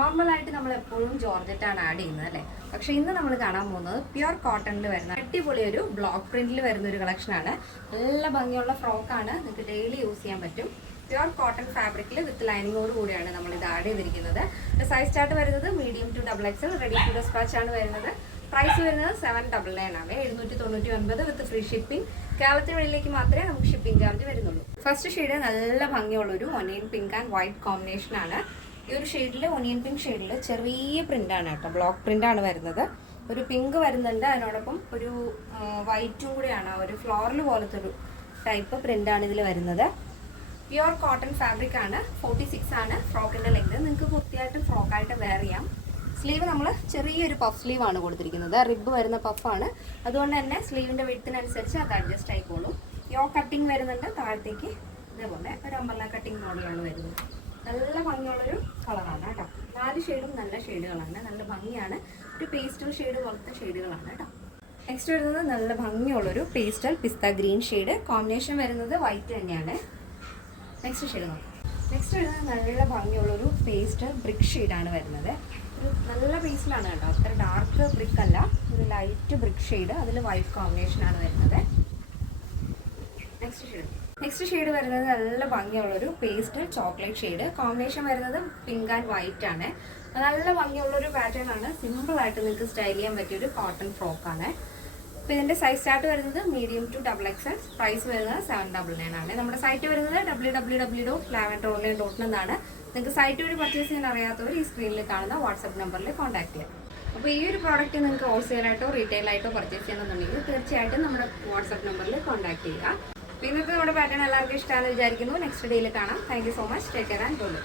നോർമലായിട്ട് നമ്മൾ എപ്പോഴും ജോർജറ്റാണ് ആഡ് ചെയ്യുന്നത് അല്ലേ. പക്ഷേ ഇന്ന് നമ്മൾ കാണാൻ പോകുന്നത് പ്യുർ കോട്ടണിൽ വരുന്ന അടിപൊളി ഒരു ബ്ലോക്ക് പ്രിന്റിൽ വരുന്ന ഒരു കളക്ഷനാണ്. നല്ല ഭംഗിയുള്ള ഫ്രോക്കാണ്, നിങ്ങൾക്ക് ഡെയിലി യൂസ് ചെയ്യാൻ പറ്റും. പ്യുർ കോട്ടൺ ഫാബ്രിക്കിൽ വിത്ത് ലൈനിങ്ങോട് കൂടിയാണ് നമ്മൾ ഇത് ആഡ് ചെയ്തിരിക്കുന്നത്. സൈസ് ചാർട്ട് വരുന്നത് medium to XXL, ready to dispatch ആണ് വരുന്നത്. പ്രൈസ് വരുന്നത് 799 ആണ്, 799 വിത്ത് ഫ്രീ ഷിപ്പിംഗ്. കേരളത്തിന് വെളിയിലേക്ക് മാത്രമേ നമുക്ക് ഷിപ്പിംഗ് ചാർജ് വരുന്നുള്ളൂ. ഫസ്റ്റ് ഷെയ്ഡ് നല്ല ഭംഗിയുള്ളൊരു onion pink and white combination ആണ്. ഈ ഒരു ഷെയ്ഡിൽ ഒനിയൻ പിങ്ക് ഷെയ്ഡിൽ ചെറിയ പ്രിൻ്റാണ് കേട്ടോ, ബ്ലോക്ക് പ്രിൻ്റാണ് വരുന്നത്. ഒരു പിങ്ക് വരുന്നുണ്ട്, അതിനോടൊപ്പം ഒരു വൈറ്റും കൂടെയാണ്, ഒരു ഫ്ലോറൽ പോലത്തെ ഒരു ടൈപ്പ് പ്രിൻ്റാണ് ഇതിൽ വരുന്നത്. പ്യുർ കോട്ടൺ ഫാബ്രിക് ആണ്. 46 ആണ് ഫ്രോക്കിൻ്റെ ലെങ്ത്. നിങ്ങൾക്ക് കുർത്തിയായിട്ടും ഫ്രോക്കായിട്ട് വെയർ ചെയ്യാം. സ്ലീവ് നമ്മൾ ചെറിയൊരു പഫ് സ്ലീവ് ആണ് കൊടുത്തിരിക്കുന്നത്, റിബ് വരുന്ന പഫാണ്. അതുകൊണ്ട് തന്നെ സ്ലീവിൻ്റെ വിഡ്ത്തിനനുസരിച്ച് അത് അഡ്ജസ്റ്റ് ആയിക്കോളും. യോ കട്ടിങ് വരുന്നുണ്ട് താഴത്തേക്ക്, ഇതേപോലെ ഒരു അമ്പർല കട്ടിങ് മോഡലാണ് വരുന്നത്. നല്ല ഭംഗിയുള്ളൊരു കളറാണ് കേട്ടോ. 4 ഷെയ്ഡും നല്ല ഷെയ്ഡുകളാണ്, നല്ല ഭംഗിയാണ്. ഒരു പേസ്റ്റൽ ഷെയ്ഡ് പോലത്തെ ഷെയ്ഡുകളാണ് കേട്ടോ. നെക്സ്റ്റ് വരുന്നത് നല്ല ഭംഗിയുള്ളൊരു പേസ്റ്റൽ പിസ്ത ഗ്രീൻ ഷെയ്ഡ്. കോമ്പിനേഷൻ വരുന്നത് വൈറ്റ് തന്നെയാണ്. നെക്സ്റ്റ് ഷെയ്ഡ് നോക്കാം. നെക്സ്റ്റ് വരുന്നത് നല്ല ഭംഗിയുള്ളൊരു പേസ്റ്റൽ ബ്രിക്ക് ഷെയ്ഡാണ് വരുന്നത്. ഒരു നല്ല പേസ്റ്റിലാണ് കേട്ടോ, അത്ര ഡാർക്ക് ബ്രിക്ക് അല്ല, ഒരു ലൈറ്റ് ബ്രിക്ക് ഷെയ്ഡ്, അതിൽ വൈറ്റ് കോമ്പിനേഷനാണ് വരുന്നത്. നെക്സ്റ്റ് ഷെയ്ഡ് വരുന്നത് നല്ല ഭംഗിയുള്ളൊരു പേസ്റ്റൽ ചോക്ലേറ്റ് ഷെയ്ഡ്. കോമ്പിനേഷൻ വരുന്നത് പിങ്ക് ആൻഡ് വൈറ്റ് ആണ്. നല്ല ഭംഗിയുള്ളൊരു പാറ്റേൺ ആണ്, സിമ്പിളായിട്ട് നിങ്ങൾക്ക് സ്റ്റൈൽ ചെയ്യാൻ പറ്റിയൊരു കോട്ടൺ ഫ്രോക്കാണ്. അപ്പോൾ ഇതിൻ്റെ സൈസ് ചാർട്ട് വരുന്നത് മീഡിയം ടു XXL. പ്രൈസ് വരുന്നത് 799 ആണ്. നമ്മുടെ സൈറ്റ് വരുന്നത് www.lavenderonline.in എന്നാണ്. നിങ്ങൾക്ക് സൈറ്റ് വഴി പർച്ചേസ് ചെയ്യാൻ അറിയാത്തവർ ഈ സ്ക്രീനിൽ കാണുന്ന വാട്സപ്പ് നമ്പറിൽ കോൺടാക്ട് ചെയ്യാം. അപ്പോൾ ഈ ഒരു പ്രോഡക്റ്റ് നിങ്ങൾക്ക് ഹോൾസെയിലായിട്ടോ റീറ്റെയിലായിട്ടോ പർച്ചേസ് ചെയ്യണമെന്നുണ്ടെങ്കിൽ തീർച്ചയായിട്ടും നമ്മുടെ വാട്സപ്പ് നമ്പറിൽ കോൺടാക്ട് ചെയ്യുക. ഇന്നത്തെ നമ്മുടെ പാറ്റേൺ എല്ലാവർക്കും ഇഷ്ടമാണെന്ന് വിചാരിക്കുന്നു. നെക്സ്റ്റ് ഡേയിൽ കാണാം. Thank you so much. Take care and good.